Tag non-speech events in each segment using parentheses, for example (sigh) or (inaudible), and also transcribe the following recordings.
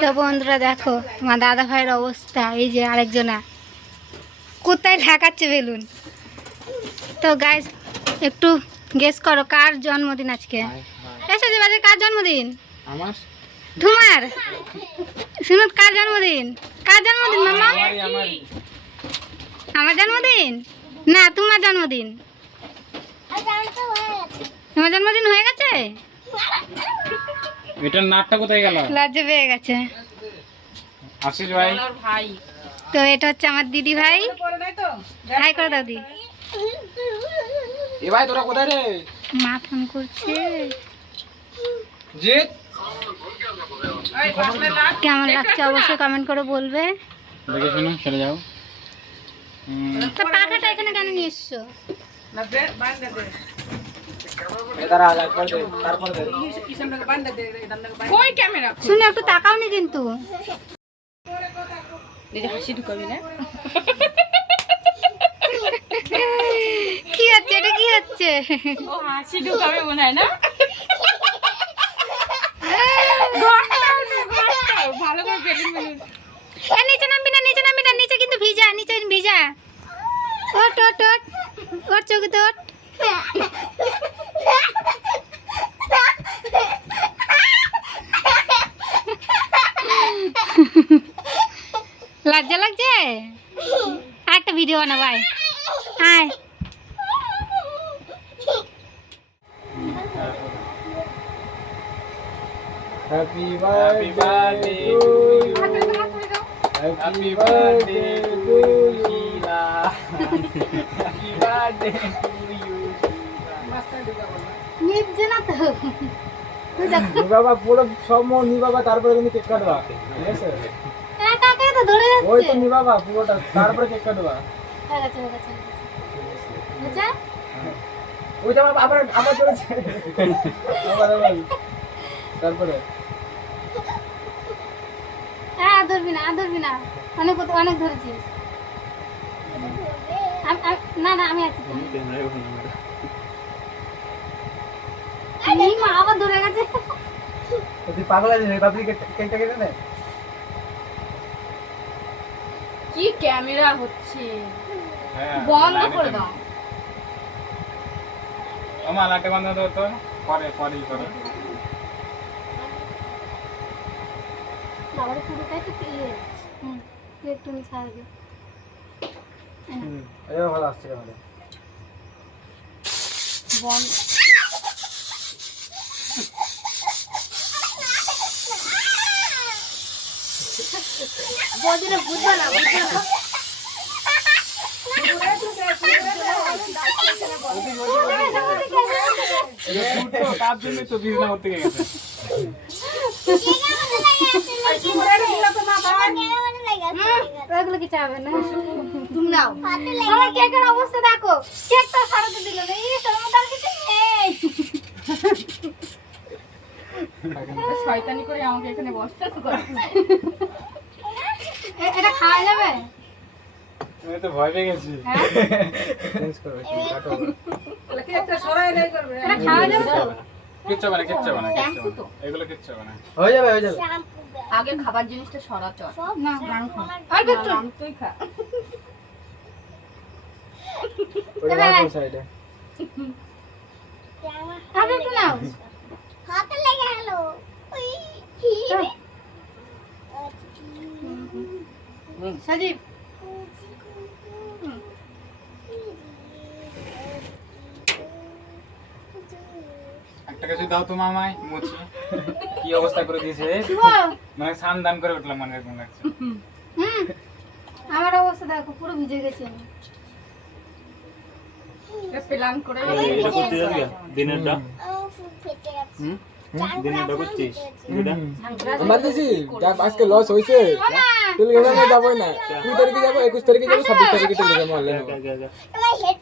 তো বন্ধুরা দেখো তোমার দাদা ভাইয়ের অবস্থা এই যে আরেকজনা। কোথায় ঢাকাচ্ছে বেলুন? তো গাইজ একটু গেস করো কার জন্মদিন আজকে? বাজে কার জন্মদিন? আমার? তোমার শুনুন কার জন্মদিন? কার জন্মদিন মামা আমার জন্মদিন? না তোমার জন্মদিন। তোমার জন্মদিন হয়ে গেছে? এটার নাটটা কোথায় গেল? লজ্জা পেয়ে গেছে। আশিস ভাই? তো এটা হচ্ছে আমার দিদি ভাই। হাই করে দাও দি। এ ভাই তোরা কোথায় রে? মা ফোন করছে। জিৎ? কেমন লাগছে? অবশ্যই কমেন্ট করে বলবে। দেখে শুনো চলে যাও তো পাখাটা এখানে কেন নিয়ে এসছো? শুনে একটু তাকাওনি কিন্তু। কি হচ্ছে? এটা কি হচ্ছে? হাসি ঢুকাবে মনে হয় না? ভালো করে বেলুন বেলুন এ নিচে নামবি না নিচে নামবি না নিচে কিন্তু ভিজা নিচে ভিজা। ওট ওট ওট ওট চোখে ওট লজ্জা লাগছে আর একটা ভিডিও বানা ভাই আয় Happy birthday to you. Happy birthday to you. Sheila. Happy birthday to you. না তো বাবা পুরো সব নি বাবা তারপরে কিন্তু কেক কাটবা। ঠিক আছে? ধরে ওই তো নি বাবা পুরোটা তারপরে কেক কাটবা। হয়ে গেছে হয়ে গেছে হয়ে গেছে। বুঝা ওই যে আবার আবার চলেছে আবার (laughs) আবার তারপরে? হ্যাঁ ধরবি না আর ধরবি না। অনেক অনেক ধরেছিস আম- না না আমি আছি। তো। এই মা আবার ধরে গেছে। তুই পাগল আছিস কেটে নে কি ক্যামেরা হচ্ছে? হ্যাঁ বন্ধ করে দাও। আমার লাটে বন্ধ দাও তো। পরে পরেই করো। বাবার পুরোটাই তো ইয়ে একটু মিশা ভালো আসছে আমাদের বন্ধ বদিনে বুঝবে না বুঝবে তার জন্যই তো বিছনা করতে গেছে। ওগুলো কি চাবে না তুমি নাও আমার কেকের অবস্থা দেখো কেকটা সারাতে দিল না এই সরম তার কিছু নেই শয়তানি করে আমাকে এখানে বসতে করে এটা খাওয়া যাবে আমি তো ভয় পেয়ে গেছি চেঞ্জ করো কাটো এটা খাওয়া যাবে তো? কিচ্ছু হবে না কিচ্ছু হবে না কিচ্ছু হবে না। এগুলো কিচ্ছু হবে না হয়ে যাবে হয়ে যাবে। আগে খাবার জিনিসটা সরাচর না অল্প একটু আমি তুই খা। ওই রাখো সাইডে। অল্প একটু নাও। সজীব একটা কিছু দাও তো মামাই মুছি। কি অবস্থা করে দিয়েছে? মানে স্নান দান করে উঠলাম মনে এরকম লাগছে। আমার অবস্থা দেখো পুরো ভিজে গেছে লস হয়েছে। তুই গেলে যাব না। কুড়ি তারিখে যাব একুশ তারিখে যাব ছাব্বিশ তারিখে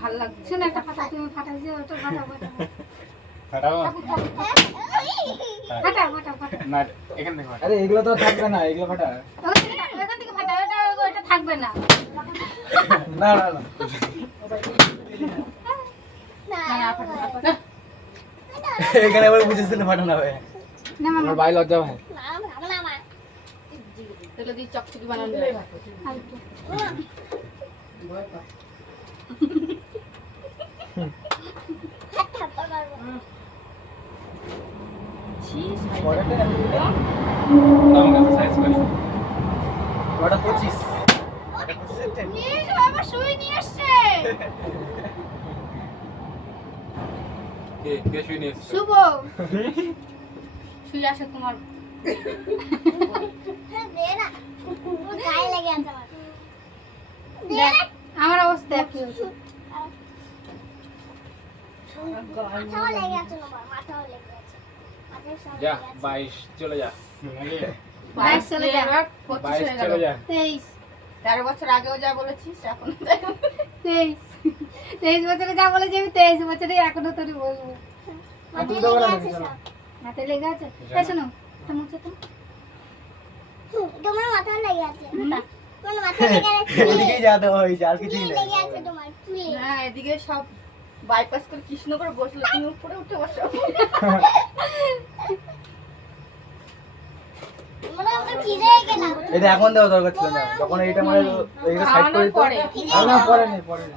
ভালো লাগছে শোনো একটা ফাটা তুমি ফাটাইছো ওটা ফাটাও ফাটাবো ফাটাও ফাটাও ফাটাও না এখান থেকে ফাটা আরে এগুলো তো থাকবে না এগুলো ফাটা ওখান থেকে থেকে ফাটাও ওটা থাকবে না না না না না, না, ফাট না, ফাট না। এখানে আবার বুঝেছিল ফাটানো হবে। না মামা। আমার ভাই লজ্জা ভাই চকচকি বানানো পঁচিশ। নিয়ে এসো, আবার সুই নিয়ে এসছে। (laughs) কে কে শুয়ে নিয়ে শুভ। শুয়ে আসে তোমার। আমার অবস্থা কি যা বাইশ চলে যা। বাইশ চলে যা। বাইশ চলে যা। তেইশ। তেরো বছর আগেও যা বলেছিস এখন তেইশ। তেইশ বছরে যা বলেছি আমি তেইশ বছরে এখনও তোর বলব। না না। হাতে লেগে আছে? এই শোনো মুছে তো। তোমার মাথা লেগে আছে। তোমার মাথা লেগে আছে। এদিকেই যাতে হয়েছে আর কিছুই নেই। লেগে আছে তোমার চুলে। হ্যাঁ এদিকে সব বাইপাস করে কৃষ্ণ করে বসল। তুমি উপরে উঠে বসো। এটা এখন দেওয়া দরকার ছিল না। যখন এইটা মানে এইটা সাইড করে দিত পরে। না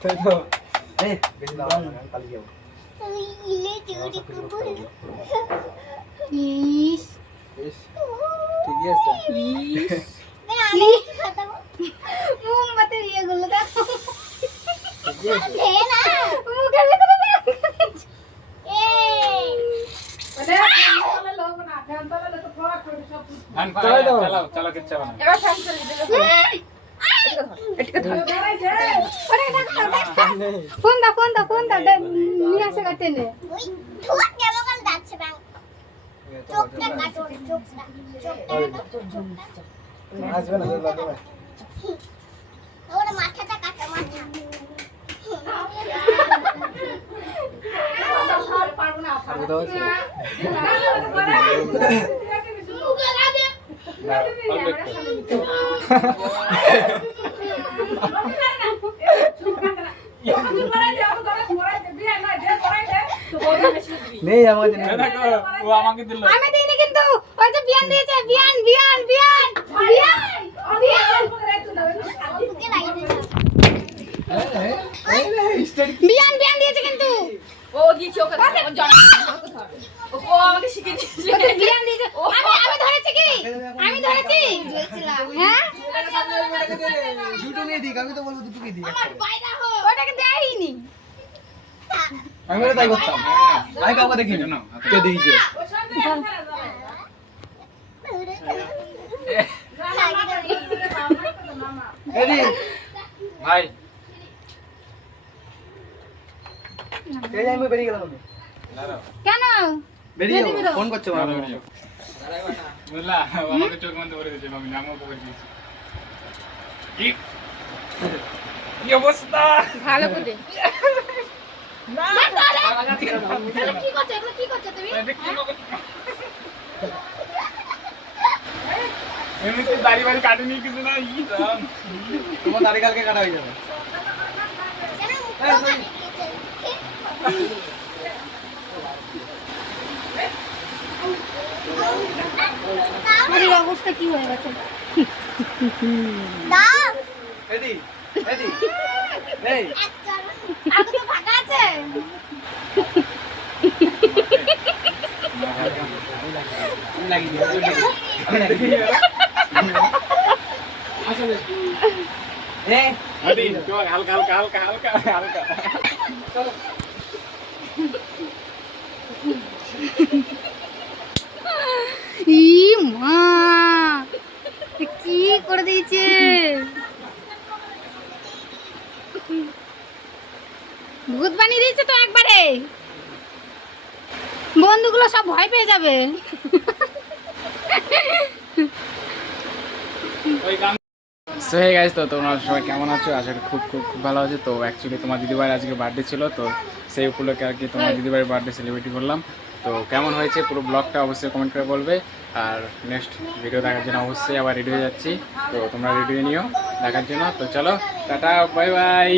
তাই তো এই বেশি দাও না কালি যাব তুই ইলে চুরি কুকুর ইস বেশ ঠিকই আছে আমি খাতাম মোমবাতির ইয়েগুলো দেখো ঠিকই আছে দে না মুখের ভিতরে দেখো। এই ধান চালাই দাও। চালাও চালাও কিচ্ছু হবে না এবার ফ্যান চলে দিবে এদিকে ধর। দেখো, দেখো। ফোন দাও ফোন দাও ফোন দাও নিয়ে আসে কাটে নে। ঠোঁট কেমন করে যাচ্ছে ব্যাং চোখটা কাটো চোখটা চোখটা আসবে না লাগবে ওর মাথাটা কাটো মাথা। না (laughs) নেই আমাদের ও আমাকে দিল। আমি দিইনি কিন্তু ওই যে বিয়ান দিয়েছে বিয়ান বিয়ান বিয়ান বিয়ান বিয়ান। বুকে লাগিয়ে দিল বিয়ান বিয়ান দিয়েছে কিন্তু। ও দিয়েছি ওকে ধর, ওর জন- ওকে ধর। ও- ও আমাকে শিখিয়ে দিয়েছে বিয়ান দিয়েছে। আমি আমি ধরেছি কি? আমি ধরেছি? হ্যাঁ? দুটো নিয়ে দিক আমি তো বলব দুটো কি ওটাকে দেয়নি আমি বলে তাই করতাম। আমি কাউকে দেখিনি। না কে দিয়েছে? ভাই। এই যে আমি বেরিয়ে গেলাম কেন? বেরিয়ে বেরিয়ে যাব। ফোন করছ বুঝলা আমাকে চোখ বন্ধ করে দিয়েছে আমি নামও দিয়েছি। কি? কি অবস্থা? ভালো করে দে। কি করছ? এগুলো কি করছ তুমি? এমনিতে দাড়ি বাড়ি কাটেনি কিছু না ই তোমার দাড়ি কালকে কাটা হয়ে যাবে। শাড়ির অবস্থা কি হয়ে গেছে? এডি এডি এই আগে তো ভাগা আছে? হালকা হালকা হালকা হালকা হালকা চলো বন্ধুগুলো সব ভয় পেয়ে যাবে। ওই গান সো হে গাইস তো তোমরা সবাই কেমন আছো? আশা করি খুব খুব খুব ভালো আছে। তো অ্যাকচুয়ালি তোমার দিদিভাইয়ের আজকে বার্থডে ছিল, তো সেই উপলক্ষে আর কি তোমার দিদিভাইয়ের বার্থডে সেলিব্রেট করলাম তো কেমন হয়েছে? পুরো ব্লগটা অবশ্যই কমেন্ট করে বলবে। আর নেক্সট ভিডিও দেখার জন্য অবশ্যই আবার রেডি হয়ে যাচ্ছি। তো তোমরা রেডি হয়ে নিও, দেখার জন্য। তো চলো, টাটা বাই বাই